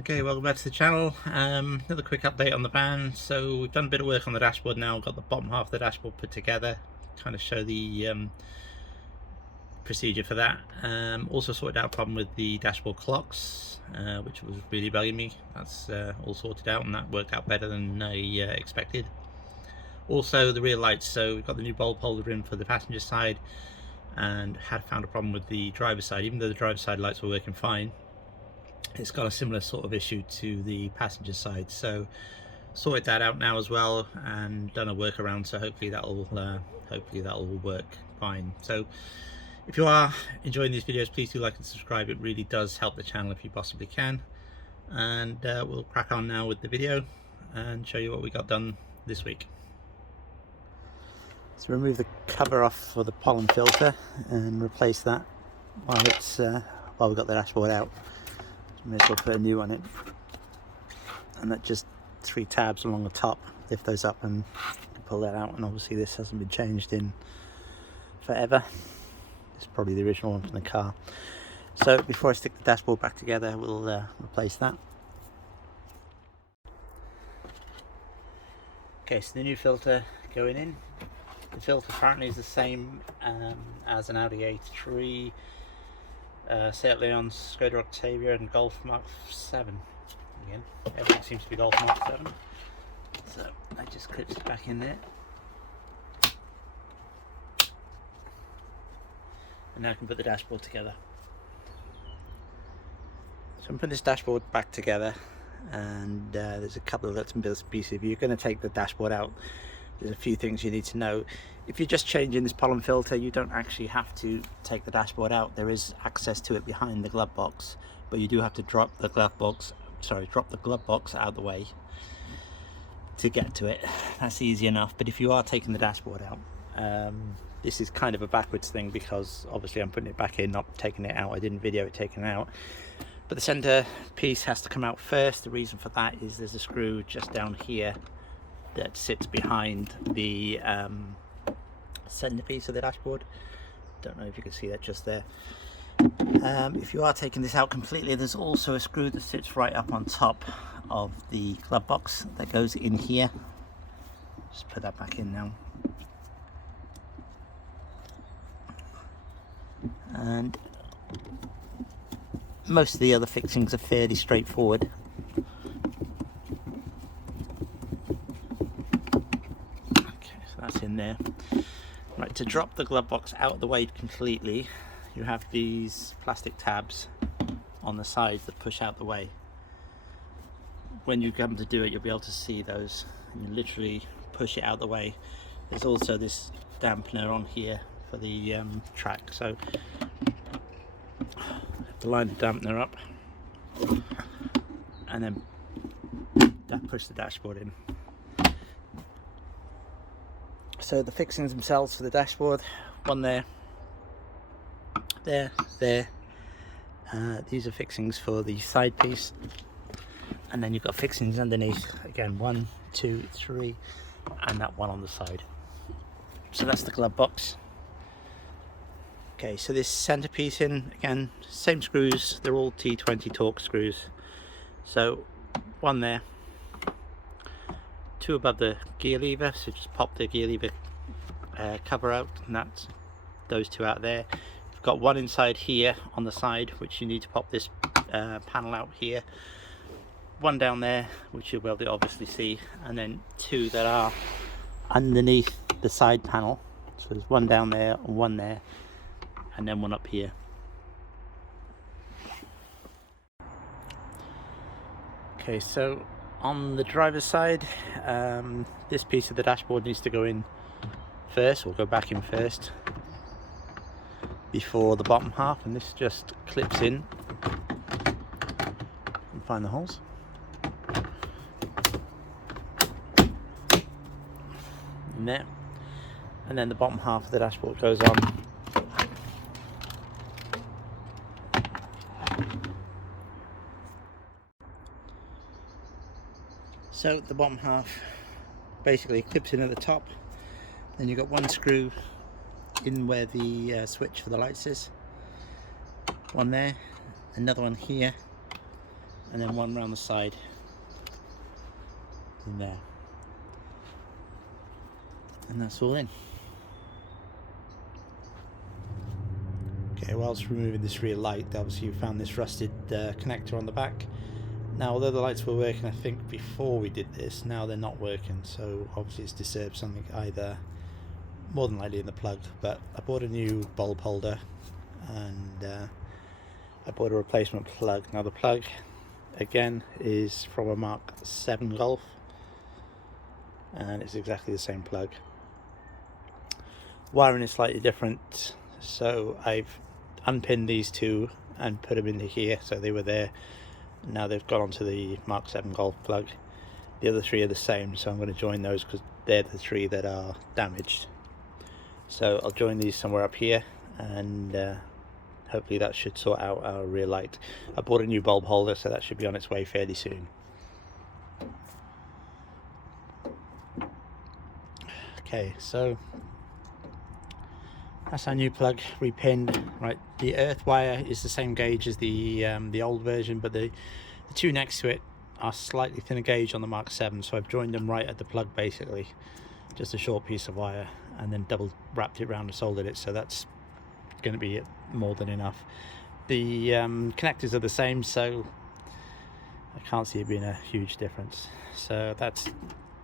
Okay, welcome back to the channel. Another quick update on the MAN. So we've done a bit of work on the dashboard now, got the bottom half of the dashboard put together, kind of show the procedure for that. Also sorted out a problem with the dashboard clocks, which was really bugging me. That's all sorted out and that worked out better than I expected. Also the rear lights, so we've got the new bulb holder in for the passenger side and had found a problem with the driver's side. Even though the driver's side lights were working fine, it's got a similar sort of issue to the passenger side, so sorted that out now as well and done a workaround, so hopefully that'll work fine. So if you are enjoying these videos, please do like and subscribe. It really does help the channel if you possibly can, and we'll crack on now with the video and show you what we got done this week. So remove the cover off for the pollen filter and replace that while we've got the dashboard out. May as well put a new on it, and that just 3 tabs along the top. Lift those up and pull that out, and obviously this hasn't been changed in forever. It's probably the original one from the car. So before I stick the dashboard back together, we'll replace that. Okay, so the new filter going in. The filter apparently is the same as an Audi A3, Seat Leon, Skoda Octavia and Golf Mark 7. Again, everything seems to be Golf Mark 7. So I just clip it back in there. And now I can put the dashboard together. So I'm putting this dashboard back together, and there's a couple of bits and pieces. If you're going to take the dashboard out, there's a few things you need to know. If you're just changing this pollen filter, you don't actually have to take the dashboard out. There is access to it behind the glove box, but you do have to drop the glove box out of the way to get to it. That's easy enough. But if you are taking the dashboard out, this is kind of a backwards thing, because obviously I'm putting it back in, not taking it out. I didn't video it taken out. But the center piece has to come out first. The reason for that is there's a screw just down here that sits behind the centerpiece of the dashboard. Don't know if you can see that just there. If you are taking this out completely, there's also a screw that sits right up on top of the glove box that goes in here. Just put that back in now. And most of the other fixings are fairly straightforward. That's in there. Right, to drop the glove box out of the way completely, you have these plastic tabs on the sides that push out the way. When you come to do it, you'll be able to see those, and you literally push it out the way. There's also this dampener on here for the track, so have to line the dampener up and then push the dashboard in. So the fixings themselves for the dashboard, one there, there. These are fixings for the side piece, and then you've got fixings underneath. Again, 1, 2, 3, and that one on the side. So that's the glove box. Okay, so this centerpiece in, again, same screws. They're all T20 Torx screws. So one there. 2 above the gear lever, so just pop the gear lever cover out, and that's those 2 out there. You've got 1 inside here on the side, which you need to pop this panel out here. 1 down there, which you'll be able to obviously see, and then 2 that are underneath the side panel. So there's 1 down there and 1 there, and then 1 up here. Okay, so on the driver's side, this piece of the dashboard needs to go in first, or go back in first, before the bottom half, and this just clips in. And find the holes. In there. And then the bottom half of the dashboard goes on. So the bottom half basically clips in at the top. Then you've got 1 screw in where the switch for the lights is. 1 there, another one here, and then one round the side in there, and that's all in. Okay, whilst removing this rear light, obviously you found this rusted connector on the back. Now, although the lights were working, I think, before we did this, now they're not working, so obviously it's disturbed something, either more than likely in the plug. But I bought a new bulb holder, and I bought a replacement plug. Now the plug, again, is from a Mark 7 Golf, and it's exactly the same plug. Wiring is slightly different, so I've unpinned these two and put them into here, so they were there. Now they've gone onto the Mark 7 Golf plug. The other three are the same, so I'm going to join those because they're the three that are damaged. So I'll join these somewhere up here, and hopefully that should sort out our rear light. I bought a new bulb holder, so that should be on its way fairly soon. Okay, so that's our new plug repinned. Right, the earth wire is the same gauge as the old version, but the two next to it are slightly thinner gauge on the Mark 7, so I've joined them right at the plug, basically just a short piece of wire, and then double wrapped it around and soldered it, so that's going to be more than enough. The connectors are the same, so I can't see it being a huge difference. So that's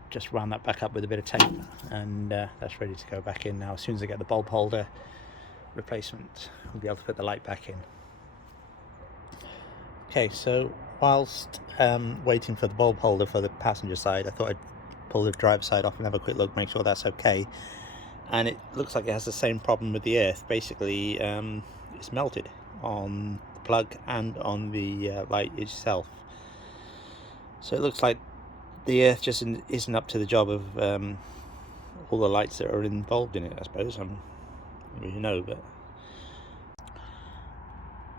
just round that back up with a bit of tape, and that's ready to go back in now. As soon as I get the bulb holder replacement, we'll be able to put the light back in. Okay, so whilst waiting for the bulb holder for the passenger side, I thought I'd pull the driver's side off and have a quick look, make sure that's okay. And it looks like it has the same problem with the earth. Basically, it's melted on the plug and on the light itself. So it looks like the earth just isn't up to the job of all the lights that are involved in it, I suppose. I don't really know, but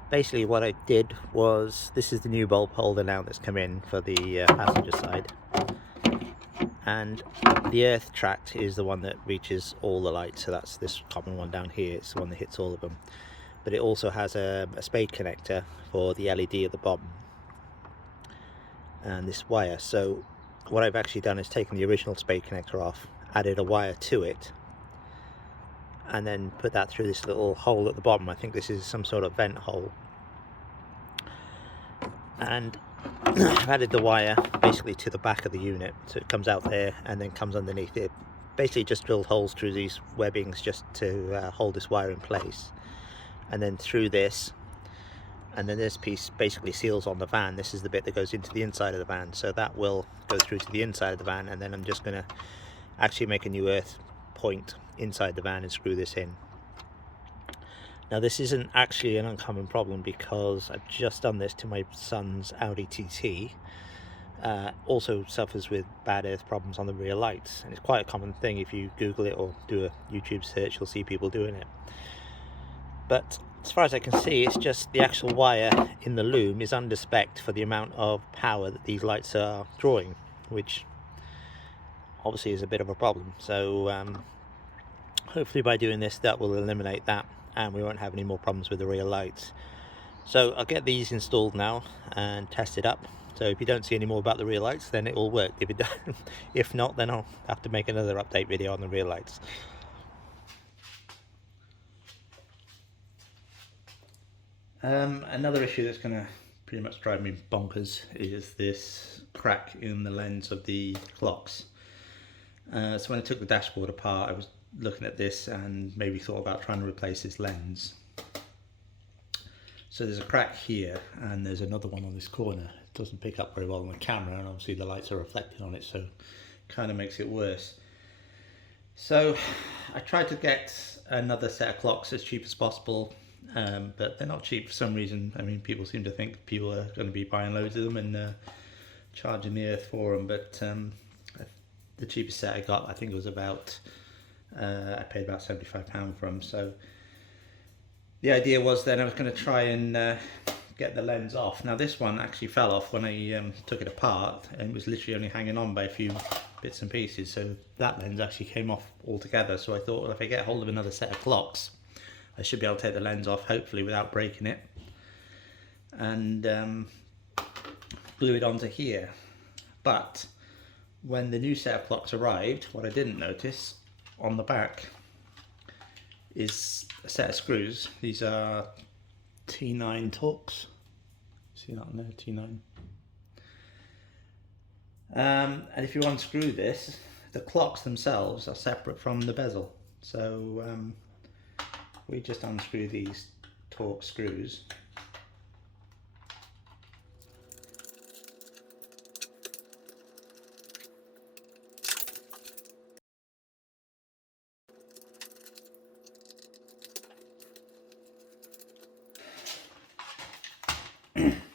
basically what I did was, this is the new bulb holder now that's come in for the passenger side, and the earth tract is the one that reaches all the lights, so that's this common one down here. It's the one that hits all of them, but it also has a spade connector for the LED at the bottom and this wire. So what I've actually done is taken the original spade connector off, added a wire to it, and then put that through this little hole at the bottom. I think this is some sort of vent hole, and I've added the wire basically to the back of the unit, so it comes out there and then comes underneath it. Basically just drilled holes through these webbings just to hold this wire in place, and then through this, and then this piece basically seals on the van. This is the bit that goes into the inside of the van, so that will go through to the inside of the van, and then I'm just going to actually make a new earth point inside the van and screw this in. Now this isn't actually an uncommon problem, because I've just done this to my son's Audi TT. Also suffers with bad earth problems on the rear lights, and it's quite a common thing. If you Google it or do a YouTube search, you'll see people doing it. But as far as I can see, it's just the actual wire in the loom is under spec for the amount of power that these lights are drawing, which obviously is a bit of a problem. So hopefully by doing this, that will eliminate that, and we won't have any more problems with the rear lights. So I'll get these installed now and test it up. So if you don't see any more about the rear lights, then it will work. If not, then I'll have to make another update video on the rear lights. Another issue that's going to pretty much drive me bonkers is this crack in the lens of the clocks. So when I took the dashboard apart, I was looking at this and maybe thought about trying to replace this lens. So there's a crack here, and there's another one on this corner. It doesn't pick up very well on the camera, and obviously the lights are reflecting on it, so it kind of makes it worse. So I tried to get another set of clocks as cheap as possible, but they're not cheap for some reason. I mean, people seem to think people are going to be buying loads of them and charging the earth for them, but the cheapest set I got, I think it was about, I paid about £75 for them. So the idea was then I was going to try and get the lens off. Now this one actually fell off when I took it apart, and it was literally only hanging on by a few bits and pieces, so that lens actually came off altogether. So I thought, well, if I get hold of another set of clocks, I should be able to take the lens off, hopefully without breaking it. And glue it onto here. But when the new set of clocks arrived, what I didn't notice on the back is a set of screws. These are T9 Torx. See that on there, T9. And if you unscrew this, the clocks themselves are separate from the bezel. So we just unscrew these Torx screws.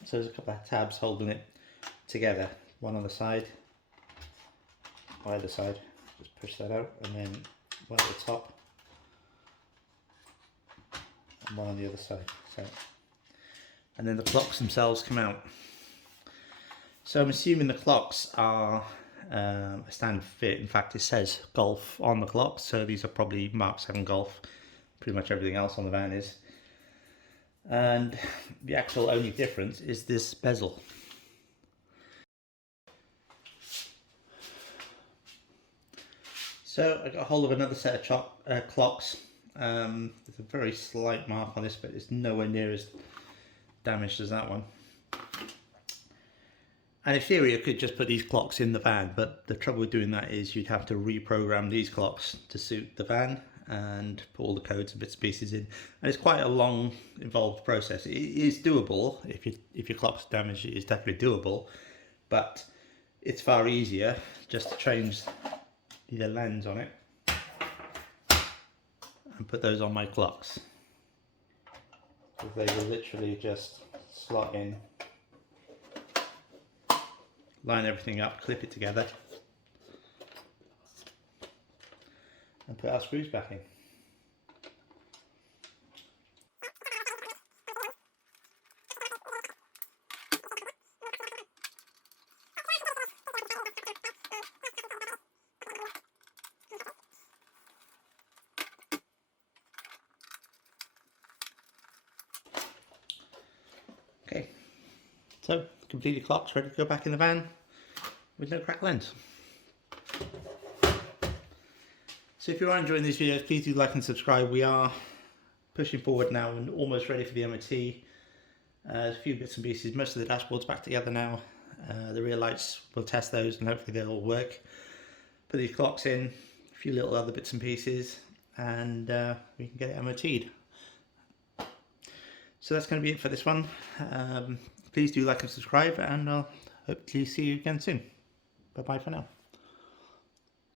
So there's a couple of tabs holding it together, one on the side, either side. Just push that out, and then one at the top and one on the other side. So, and then the clocks themselves come out. So I'm assuming the clocks are a standard fit. In fact, it says Golf on the clocks, so these are probably Mark 7 Golf. Pretty much everything else on the van is. And the actual only difference is this bezel. So I got a hold of another set of clocks. There's a very slight mark on this, but it's nowhere near as damaged as that one. And in theory I could just put these clocks in the van, but the trouble with doing that is you'd have to reprogram these clocks to suit the van and put all the codes and bits and pieces in, and it's quite a long involved process. It is doable. If your clock's damaged, it is definitely doable, but it's far easier just to change the lens on it and put those on my clocks, because they will literally just slot in, line everything up, clip it together, and put our screws back in. Okay, so completed clocks, ready to go back in the van with no cracked lens. So if you are enjoying these videos, please do like and subscribe. We are pushing forward now and almost ready for the MOT. There's a few bits and pieces. Most of the dashboard's back together now. The rear lights, we'll test those and hopefully they'll all work. Put these clocks in, a few little other bits and pieces, and we can get it MOT'd. So that's going to be it for this one. Please do like and subscribe, and I'll hopefully see you again soon. Bye bye for now.